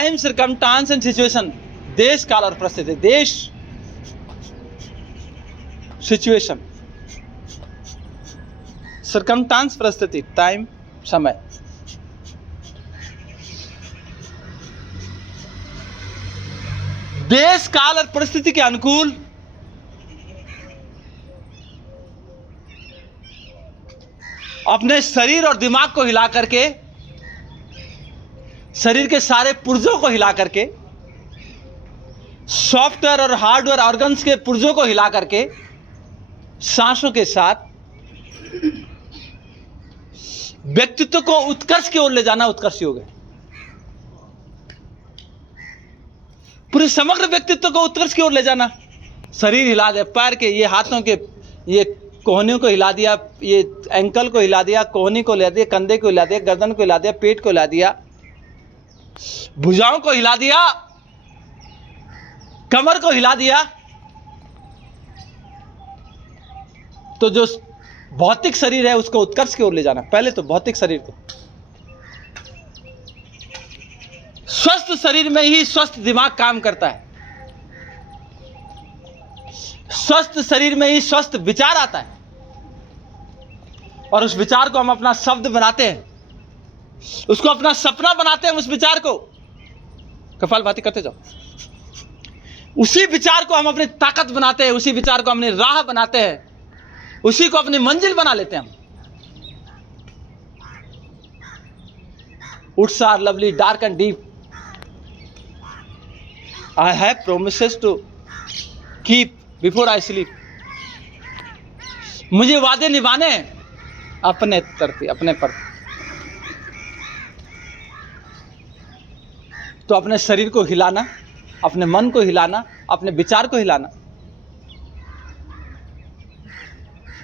Time, circumstance and situation, देश काल और परिस्थिति। देश, सिचुएशन, सर्कमस्टांस, परिस्थिति, टाइम, समय। देश काल और परिस्थिति के अनुकूल अपने शरीर और दिमाग को हिला करके, शरीर के सारे पुर्जों को हिला करके, सॉफ्टवेयर और हार्डवेयर ऑर्गन्स के पुर्जों को हिला करके, सांसों के साथ व्यक्तित्व को उत्कर्ष की ओर ले जाना उत्कर्ष योग है। पूरे समग्र व्यक्तित्व को उत्कर्ष की ओर ले जाना। शरीर हिला दे, पैर के, ये हाथों के, ये कोहनियों को हिला दिया, ये एंकल को हिला दिया, कोहनी को हिला दिया, कंधे को हिला दिया, गर्दन को हिला दिया, पेट को हिला दिया, भुजाओं को हिला दिया, कमर को हिला दिया। तो जो भौतिक शरीर है उसको उत्कर्ष की ओर ले जाना। पहले तो भौतिक शरीर को, स्वस्थ शरीर में ही स्वस्थ दिमाग काम करता है, स्वस्थ शरीर में ही स्वस्थ विचार आता है, और उस विचार को हम अपना शब्द बनाते हैं, उसको अपना सपना बनाते हैं। उस विचार को कपालभाति करते जाओ। उसी विचार को हम अपनी ताकत बनाते हैं, उसी विचार को अपनी राह बनाते हैं, उसी को अपनी मंजिल बना लेते हैं हम। Woods are lovely, dark and deep. I have promises to keep before I sleep. मुझे वादे निभाने अपने तरफ, अपने पर। तो अपने शरीर को हिलाना, अपने मन को हिलाना, अपने विचार को हिलाना,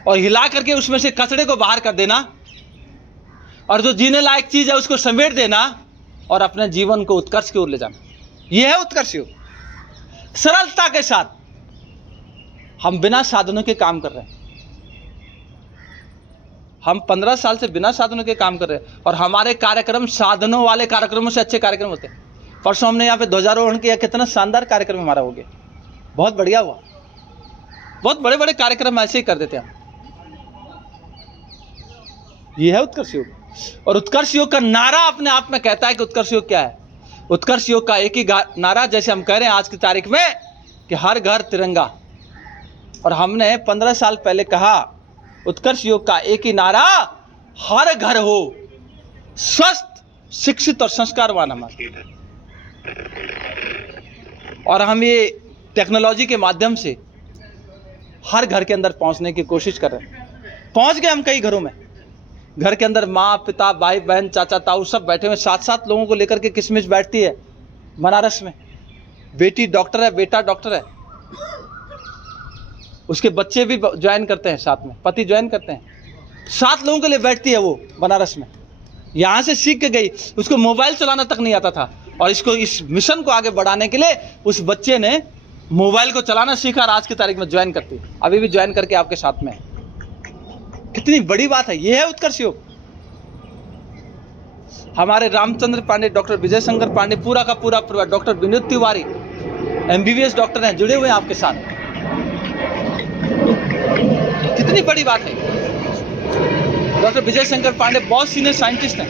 और हिला करके उसमें से कचड़े को बाहर कर देना, और जो जीने लायक चीज है उसको समेट देना, और अपने जीवन को उत्कर्ष की ओर ले जाना। यह है उत्कर्ष योग। सरलता के साथ हम बिना साधनों के काम कर रहे हैं। हम 15 साल से बिना साधनों के काम कर रहे हैं, और हमारे कार्यक्रम साधनों वाले कार्यक्रमों से अच्छे कार्यक्रम होते हैं। परसों हमने यहाँ पे ध्वजारोहण किया, कितना शानदार कार्यक्रम हमारा हो गया, बहुत बढ़िया हुआ। बहुत बड़े बड़े कार्यक्रम ऐसे ही कर देते हैं। यह है उत्कर्ष योग। और उत्कर्ष योग का नारा अपने आप में कहता है कि उत्कर्ष योग क्या है। उत्कर्ष योग का एक ही नारा, जैसे हम कह रहे हैं आज की तारीख में कि हर घर तिरंगा, और हमने 15 साल पहले कहा उत्कर्ष योग का एक ही नारा, हर घर हो स्वस्थ, शिक्षित और संस्कारवान हमारा। और हम ये टेक्नोलॉजी के माध्यम से हर घर के अंदर पहुंचने की कोशिश कर रहे हैं। पहुंच गए हम कई घरों में। घर के अंदर माँ, पिता, भाई, बहन, चाचा, ताऊ सब बैठे हुए, 7-7 लोगों को लेकर के किशमिश बैठती है बनारस में। बेटी डॉक्टर है, बेटा डॉक्टर है, उसके बच्चे भी ज्वाइन करते हैं साथ में, पति ज्वाइन करते हैं। 7 लोगों के लिए बैठती है वो बनारस में। यहाँ से सीख के गई, उसको मोबाइल चलाना तक नहीं आता था, और इसको, इस मिशन को आगे बढ़ाने के लिए उस बच्चे ने मोबाइल को चलाना सीखा, और आज की तारीख में ज्वाइन करती है, अभी भी ज्वाइन करके आपके साथ में है। कितनी बड़ी बात है। यह है उत्कर्ष योग। हमारे रामचंद्र पांडे, डॉक्टर विजय शंकर पांडे, पूरा का पूरा परिवार, doctor Vinod Tiwari MBBS doctor हैं, जुड़े हुए हैं आपके साथ। कितनी बड़ी बात है। डॉक्टर विजय शंकर पांडे बहुत सीनियर साइंटिस्ट हैं।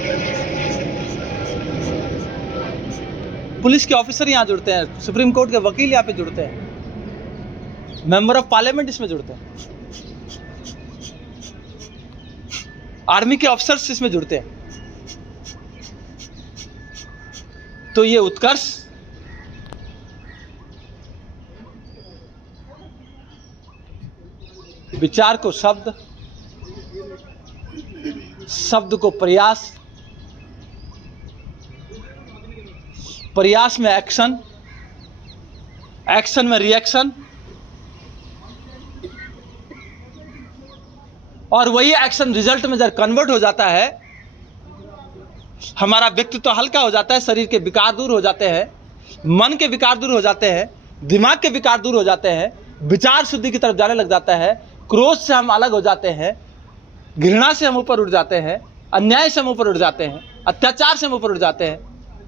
पुलिस के ऑफिसर यहाँ जुड़ते हैं, सुप्रीम कोर्ट के वकील यहाँ पे जुड़ते हैं, मेंबर ऑफ पार्लियामेंट इसमें जुड़ते हैं, आर्मी के ऑफिसर्स इसमें जुड़ते हैं। तो ये उत्कर्ष विचार को शब्द, शब्द को प्रयास, प्रयास में एक्शन, एक्शन में रिएक्शन, और वही एक्शन रिजल्ट में जब कन्वर्ट हो जाता है, हमारा व्यक्तित्व हल्का हो जाता है, शरीर के विकार दूर हो जाते हैं, मन के विकार दूर हो जाते हैं, दिमाग के विकार दूर हो जाते हैं, विचार शुद्धि की तरफ जाने लग जाता है, क्रोध से हम अलग हो जाते हैं, घृणा से हम ऊपर उठ जाते हैं, अन्याय से हम ऊपर उठ जाते हैं, अत्याचार से हम ऊपर उठ जाते हैं,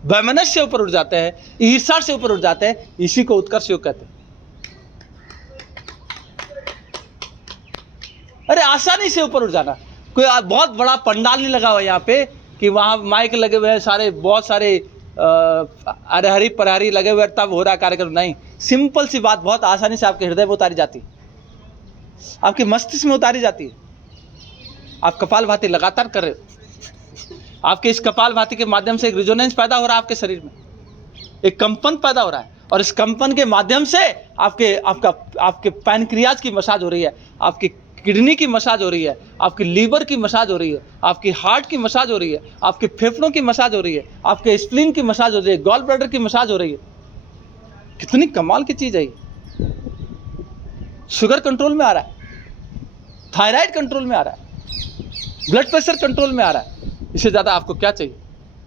वैमनस्य से ऊपर उठ जाते हैं, ईर्ष्या से ऊपर उठ जाते हैं, इसी को उत्कर्ष योग कहते हैं। अरे आसानी से ऊपर उठ जाना। कोई बहुत बड़ा पंडाल नहीं लगा हुआ यहाँ पे कि वहाँ माइक लगे हुए हैं सारे, बहुत सारे अरे हरी परारी लगे हुए तब हो रहा कार्यक्रम, नहीं। सिंपल सी बात बहुत आसानी से आपके हृदय में उतारी जाती है, आपके मस्तिष्क में उतारी जाती है। आप कपालभाति लगातार कर रहे हो, आपके इस कपालभाति के माध्यम से एक रिजोनेंस पैदा हो रहा है आपके शरीर में, एक कंपन पैदा हो रहा है, और इस कंपन के माध्यम से आपके पैनक्रियाज की मसाज हो रही है, आपकी किडनी की मसाज हो रही है, आपकी लीवर की मसाज हो रही है, आपकी हार्ट की मसाज हो रही है, आपके फेफड़ों की मसाज हो रही है, आपके स्प्लीन की मसाज हो रही है, गॉल ब्लैडर की मसाज हो रही है। कितनी कमाल की चीज है ये। शुगर कंट्रोल में आ रहा है, थायराइड कंट्रोल में आ रहा है, ब्लड प्रेशर कंट्रोल में आ रहा है, इससे ज्यादा आपको क्या चाहिए।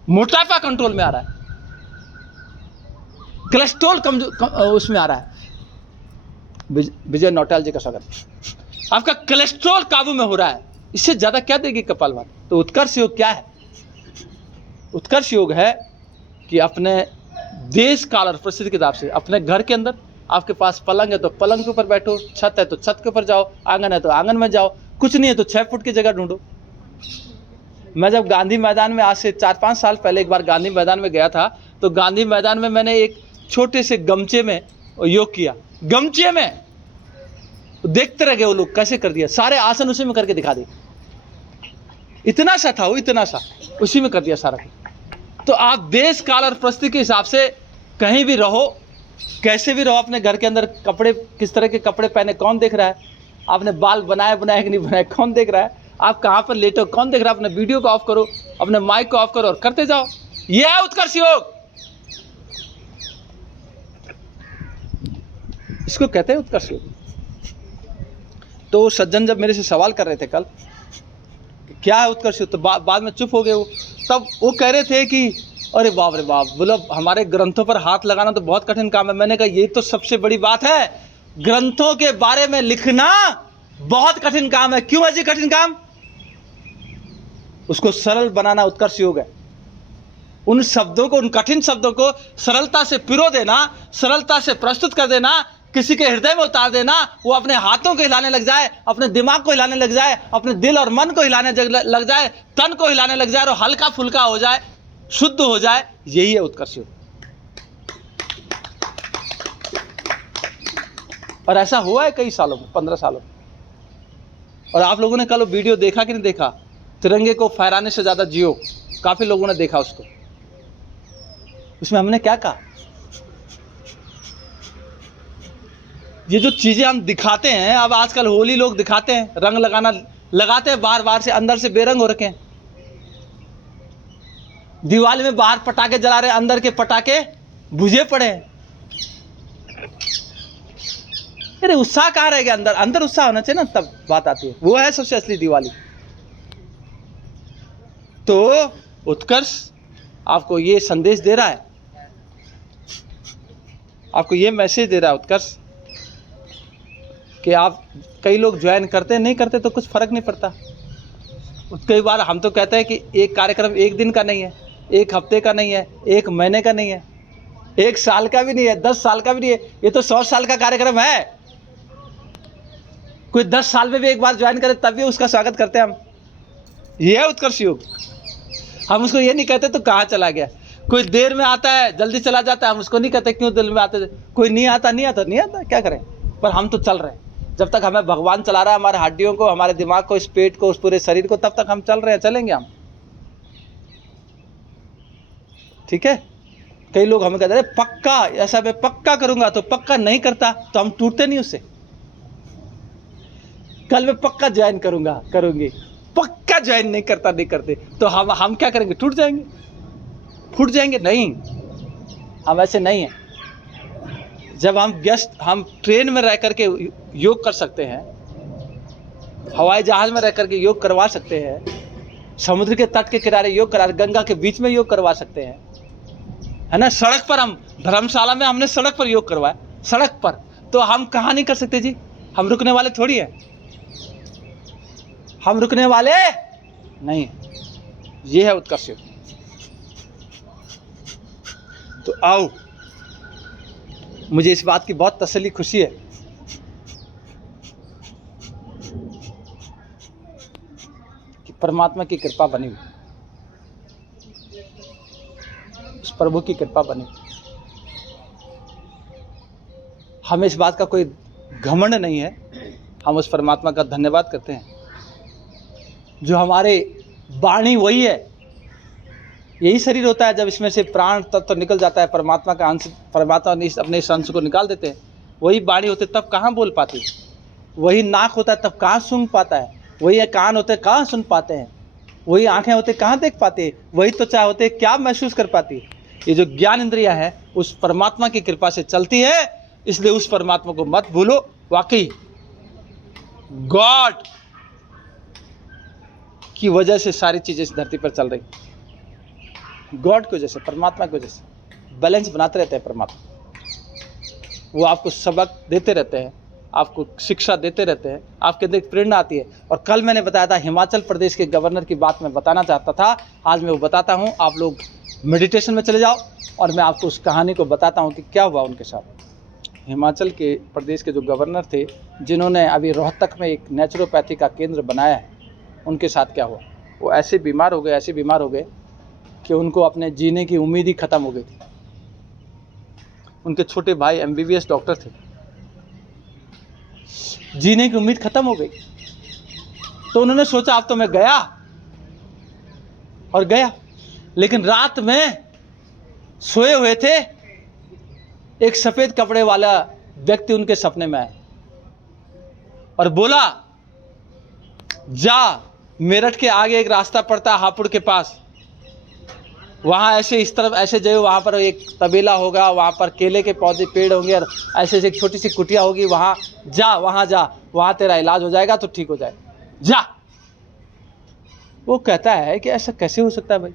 मोटापा कंट्रोल में आ रहा है, कोलेस्ट्रॉल उसमें आ रहा है। विजय नौटियाल जी का स्वागत। आपका कोलेस्ट्रॉल काबू में हो रहा है, इससे ज्यादा क्या देगी कपालभाति। तो उत्कर्ष योग क्या है? उत्कर्ष योग है कि अपने देश काल और परिस्थिति के हिसाब से अपने घर के अंदर, आपके पास पलंग है तो पलंग के ऊपर बैठो, छत है तो छत के ऊपर जाओ, आंगन है तो आंगन में जाओ, कुछ नहीं है तो 6 फुट की जगह ढूंढो। मैं जब गांधी मैदान में आज से 4-5 साल पहले एक बार गांधी मैदान में गया था, तो गांधी मैदान में मैंने एक छोटे से गमछे में योग किया। गमछे में देखते रह गए वो लोग कैसे कर दिया, सारे आसन उसी में करके दिखा दिए। इतना सा था वो, इतना सा उसी में कर दिया सारा। तो आप देश काल और परिस्थिति के हिसाब से कहीं भी रहो, कैसे भी रहो, अपने घर के अंदर कपड़े किस तरह के कपड़े पहने कौन देख रहा है, आपने बाल बनाए कि नहीं बनाए कौन देख रहा है, आप कहाँ पर लेटे हो कौन देख रहा है। अपने वीडियो को ऑफ करो, अपने माइक को ऑफ करो और करते जाओ। यह है उत्कर्ष योग, इसको कहते हैं उत्कर्ष योग। तो सज्जन जब मेरे से सवाल कर रहे थे कल क्या है उत्कर्ष योग, तो बाद में चुप हो गए वो। तब वो कह रहे थे कि अरे बाप रे बाप, बोलो हमारे ग्रंथों पर हाथ लगाना तो बहुत कठिन काम है। मैंने कहा ये तो सबसे बड़ी बात है, ग्रंथों के बारे में लिखना बहुत कठिन काम है। क्यों है जी कठिन काम? उसको सरल बनाना उत्कर्ष योग है। उन शब्दों को, उन कठिन शब्दों को सरलता से पिरो देना, सरलता से प्रस्तुत कर देना, किसी के हृदय में उतार देना, वो अपने हाथों को हिलाने लग जाए, अपने दिमाग को हिलाने लग जाए, अपने दिल और मन को हिलाने लग जाए, तन को हिलाने लग जाए और हल्का फुल्का हो जाए, शुद्ध हो जाए। यही है उत्कर्ष योग। और ऐसा हुआ है कई सालों में, 15 सालों में। और आप लोगों ने कल वीडियो देखा कि नहीं देखा, तिरंगे को फहराने से ज्यादा जियो, काफी लोगों ने देखा उसको। उसमें हमने क्या कहा, ये जो चीजें हम दिखाते हैं, अब आजकल होली लोग दिखाते हैं, रंग लगाते हैं बार से, अंदर से बेरंग हो रखे हैं। दिवाली में बाहर पटाखे जला रहे हैं, अंदर के पटाखे बुझे पड़े हैं। अरे उत्साह कहाँ रह गया? अंदर उत्साह होना चाहिए ना, तब बात आती है। वो है सबसे असली दिवाली। तो उत्कर्ष आपको ये संदेश दे रहा है, आपको ये मैसेज दे रहा है उत्कर्ष कि आप, कई लोग ज्वाइन करते नहीं करते तो कुछ फर्क नहीं पड़ता। कई बार हम तो कहते हैं कि एक कार्यक्रम 1 दिन का नहीं है, 1 हफ्ते का नहीं है, 1 महीने का नहीं है, 1 साल का भी नहीं है, 10 साल का भी नहीं है, ये तो 100 साल का कार्यक्रम है। कोई 10 साल में भी एक बार ज्वाइन करे तब भी उसका स्वागत करते हैं हम। ये है उत्कर्ष योग। हम उसको ये नहीं कहते तो कहाँ चला गया। कोई देर में आता है, जल्दी चला जाता है, हम उसको नहीं कहते क्यों दिल में आते। कोई नहीं आता, क्या करें, पर हम तो चल रहे हैं। जब तक हमें भगवान चला रहा है, हमारे हड्डियों को, हमारे दिमाग को, इस पेट को, उस पूरे शरीर को, तब तक हम चल रहे हैं, चलेंगे हम। ठीक है। कई लोग हमें कहते हैं पक्का ऐसा मैं पक्का करूंगा, तो पक्का नहीं करता तो हम टूटते नहीं उससे। कल मैं पक्का ज्वाइन करूंगी, पक्का ज्वाइन नहीं करते तो हम क्या करेंगे? टूट जाएंगे, फूट जाएंगे। नहीं, हम ऐसे नहीं हैं। जब हम ट्रेन में रह करके योग कर सकते हैं, हवाई जहाज में रह करके योग करवा सकते हैं, समुद्र के तट के किनारे योग करा, गंगा के बीच में योग करवा सकते हैं, है ना। सड़क पर, हम धर्मशाला में हमने सड़क पर योग करवाया, सड़क पर। तो हम कहाँ नहीं कर सकते जी? हम रुकने वाले थोड़ी हैं, हम रुकने वाले नहीं। ये है उत्कर्ष योग। तो आओ, मुझे इस बात की बहुत तसल्ली खुशी है कि परमात्मा की कृपा बनी हुई, उस प्रभु की कृपा बनी हुई। हमें इस बात का कोई घमंड नहीं है, हम उस परमात्मा का धन्यवाद करते हैं जो हमारे वाणी वही है। यही शरीर होता है, जब इसमें से प्राण तत्व निकल जाता है, परमात्मा का अंश, परमात्मा ने अपने इस अंश को निकाल देते हैं, वही वाणी होते तब कहाँ बोल पाती है, वही नाक होता है तब कहाँ सूंघ पाता है, वही कान होते कहाँ सुन पाते हैं, वही आंखें होते कहाँ देख पाते हैं, वही त्वचा होते क्या महसूस कर पाती है। ये जो ज्ञान इंद्रिया है उस परमात्मा की कृपा से चलती है, इसलिए उस परमात्मा को मत भूलो। वाकई गॉड की वजह से सारी चीजें इस धरती पर चल रही, गॉड की वजह से, परमात्मा की वजह से बैलेंस बनाते रहते हैं परमात्मा। वो आपको सबक देते रहते हैं, आपको शिक्षा देते रहते हैं, आपके अंदर प्रेरणा आती है। और कल मैंने बताया था हिमाचल प्रदेश के गवर्नर की बात मैं बताना चाहता था, आज मैं वो बताता हूँ। आप लोग मेडिटेशन में चले जाओ और मैं आपको उस कहानी को बताता हूँ कि क्या हुआ उनके साथ। हिमाचल के प्रदेश के जो गवर्नर थे, जिन्होंने अभी रोहतक में एक नेचुरोपैथी का केंद्र बनाया है, उनके साथ क्या हुआ। वो ऐसे बीमार हो गए कि उनको अपने जीने की उम्मीद ही ख़त्म हो गई थी। उनके छोटे भाई MBBS डॉक्टर थे, जीने की उम्मीद ख़त्म हो गई। तो उन्होंने सोचा अब तो मैं गया, और गया। लेकिन रात में सोए हुए थे, एक सफ़ेद कपड़े वाला व्यक्ति उनके सपने में आया और बोला, जा, मेरठ के आगे एक रास्ता पड़ता है हापुड़ के पास, वहाँ ऐसे इस तरफ ऐसे जाओ, वहाँ पर एक तबेला होगा, वहाँ पर केले के पौधे पेड़ होंगे और ऐसे एक छोटी सी कुटिया होगी, वहाँ जा, वहाँ तेरा इलाज हो जाएगा तो ठीक हो जाएगा, जा। वो कहता है कि ऐसा कैसे हो सकता है भाई,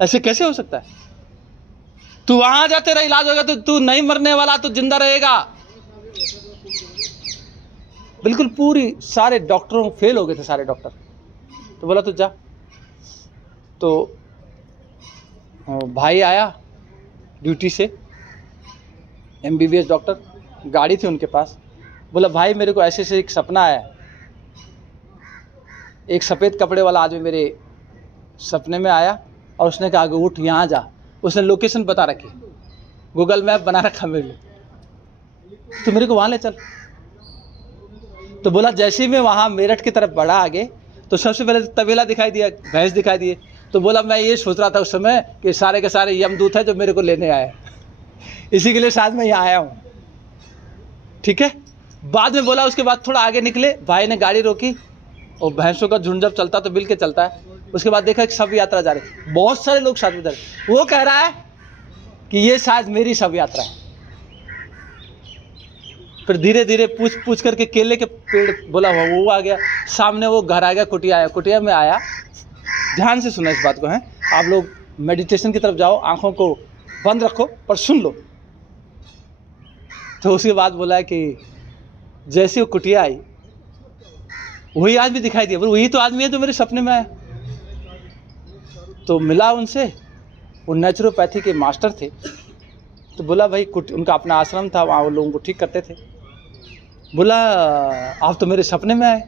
ऐसे कैसे हो सकता है, तू वहाँ जा, तेरा इलाज होगा, तो तू नहीं मरने वाला, तू जिंदा रहेगा। बिल्कुल पूरी सारे डॉक्टरों फेल हो गए थे, सारे डॉक्टर। तो बोला तू जा। तो भाई आया ड्यूटी से, MBBS डॉक्टर, गाड़ी थी उनके पास। बोला भाई मेरे को ऐसे ऐसे एक सपना आया, एक सफ़ेद कपड़े वाला आदमी मेरे सपने में आया और उसने कहा कि उठ यहाँ जा। उसने लोकेशन बता रखी, गूगल मैप बना रखा मेरे लिए, तो मेरे को वहाँ ले चल। तो बोला जैसे ही मैं वहाँ मेरठ की तरफ बढ़ा आगे, तो सबसे पहले तबेला दिखाई दिया, भैंस दिखाई दिए। तो बोला मैं ये सोच रहा था उस समय कि सारे के सारे यमदूत है जो मेरे को लेने आए, इसी के लिए शायद मैं यहाँ आया हूँ। ठीक है। बाद में बोला, उसके बाद थोड़ा आगे निकले, भाई ने गाड़ी रोकी और भैंसों का झुंड जब चलता तो मिल के चलता है। उसके बाद देखा कि सब यात्रा जा रही, बहुत सारे लोग साथ में जा रहे। वो कह रहा है कि ये शायद मेरी सब यात्रा है। फिर धीरे धीरे पूछ करके केले के पेड़, बोला वो आ गया सामने, वो घर आ गया, कुटिया आया, कुटिया में आया। ध्यान से सुना इस बात को, है आप लोग मेडिटेशन की तरफ जाओ, आंखों को बंद रखो पर सुन लो। तो उसके बाद बोला कि जैसे वो कुटिया आई, वही आदमी दिखाई दिया, वही तो आदमी है जो मेरे सपने में आया। तो मिला उनसे, वो नेचुरोपैथी के मास्टर थे। तो बोला भाई उनका अपना आश्रम था, वहाँ वो लोगों को ठीक करते थे। बोला आप तो मेरे सपने में आए।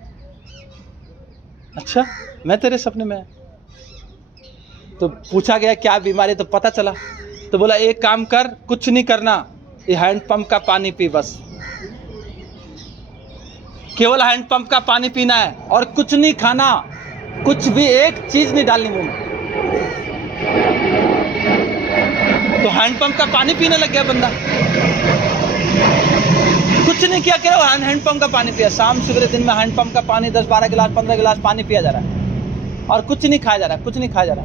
अच्छा, मैं तेरे सपने में आया। तो पूछा गया क्या बीमारी, तो पता चला। तो बोला एक काम कर, कुछ नहीं करना, ये हैंडपंप का पानी पी, बस केवल हैंडपंप का पानी पीना है और कुछ नहीं खाना, कुछ भी एक चीज नहीं डालनी मुंह में। तो हैंडपंप का पानी पीने लग गया बंदा, कुछ नहीं किया, क्या हैंडपंप का पानी पिया। शाम सवेरे दिन में हैंडपंप का पानी 10-12 गिलास 15 गिलास पानी पिया जा रहा है और कुछ नहीं खाया जा रहा, कुछ नहीं खाया जा रहा।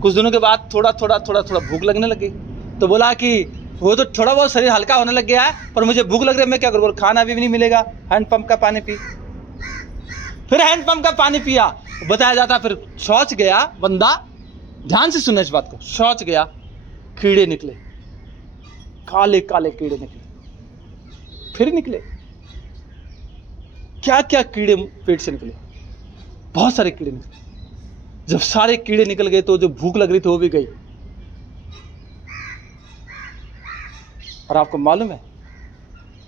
कुछ दिनों के बाद थोड़ा भूख लगने लगी। तो बोला कि वो तो थोड़ा बहुत शरीर हल्का होने लग गया है, पर मुझे भूख लग रही है, मैं क्या करूँ, खाना भी नहीं मिलेगा, हैंडपंप का पानी पी। फिर हैंडपंप का पानी पिया, बताया जाता फिर शौच गया बंदा। ध्यान से सुना इस बात को, शौच गया, कीड़े निकले, काले काले कीड़े निकले, फिर निकले, क्या क्या कीड़े पेट से निकले, बहुत सारे कीड़े निकले। जब सारे कीड़े निकल गए तो जो भूख लग रही थी वो भी गई। और आपको मालूम है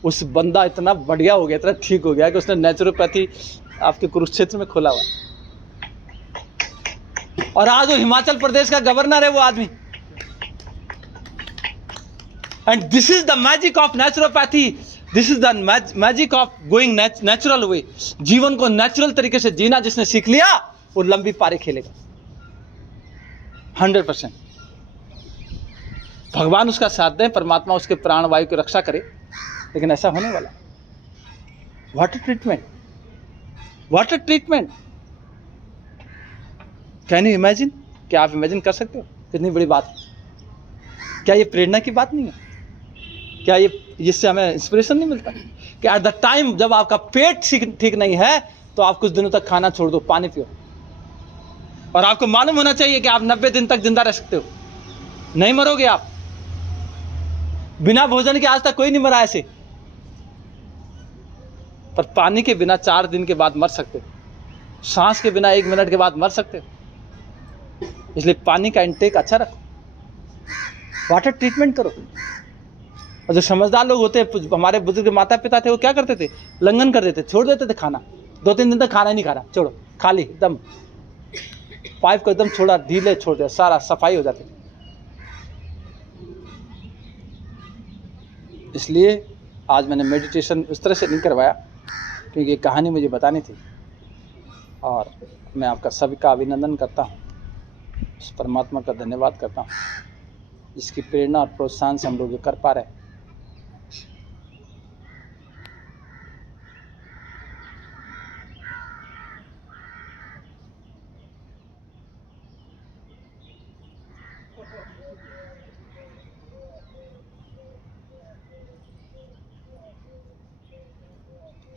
उस बंदा इतना बढ़िया हो गया, इतना ठीक हो गया कि उसने नेचुरोपैथी आपके कुरुक्षेत्र में खोला हुआ। और आज वो हिमाचल प्रदेश का गवर्नर है वो आदमी। And this is the magic of naturopathy, this is the magic of going natural way. जीवन को नेचुरल तरीके से जीना जिसने सीख लिया वो लंबी पारी खेलेगा 100%। भगवान उसका साथ दें, परमात्मा उसके प्राण वायु की रक्षा करे, लेकिन ऐसा होने वाला। Water treatment, water treatment, can you imagine? क्या आप इमेजिन कर सकते हो कितनी बड़ी बात है? क्या ये प्रेरणा की बात नहीं है? क्या ये इससे हमें इंस्पिरेशन नहीं मिलता कि एट द टाइम जब आपका पेट ठीक नहीं है तो आप कुछ दिनों तक खाना छोड़ दो, पानी पियो। और आपको मालूम होना चाहिए कि आप 90 दिन तक जिंदा रह सकते हो, नहीं मरोगे आप। बिना भोजन के आज तक कोई नहीं मरा ऐसे, पर पानी के बिना 4 दिन के बाद मर सकते हो, सांस के बिना 1 मिनट के बाद मर सकते हो। इसलिए पानी का इंटेक अच्छा रखो, वाटर ट्रीटमेंट करो। और जो समझदार लोग होते हैं, हमारे बुजुर्ग माता पिता थे, वो क्या करते थे? लंघन कर देते, छोड़ देते थे खाना। 2-3 दिन तक खाना ही नहीं खाना, छोड़ो, खाली एकदम पाइप को एकदम छोड़ा, ढीले छोड़ दिया, सारा सफाई हो जाती। इसलिए आज मैंने मेडिटेशन उस तरह से नहीं करवाया क्योंकि ये कहानी मुझे बतानी थी। और मैं आपका सभी का अभिनंदन करता हूँ, उस परमात्मा का धन्यवाद करता हूँ जिसकी प्रेरणा और प्रोत्साहन से हम लोग ये कर पा रहे हैं।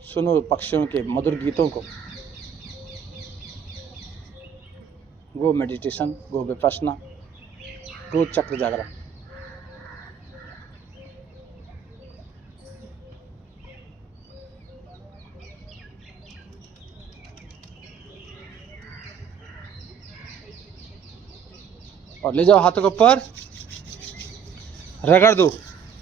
सुनो पक्षियों के मधुर गीतों को। गो मेडिटेशन, गो विपश्यना, गो चक्र जागरण। और ले जाओ हाथों को ऊपर, रगड़ दो।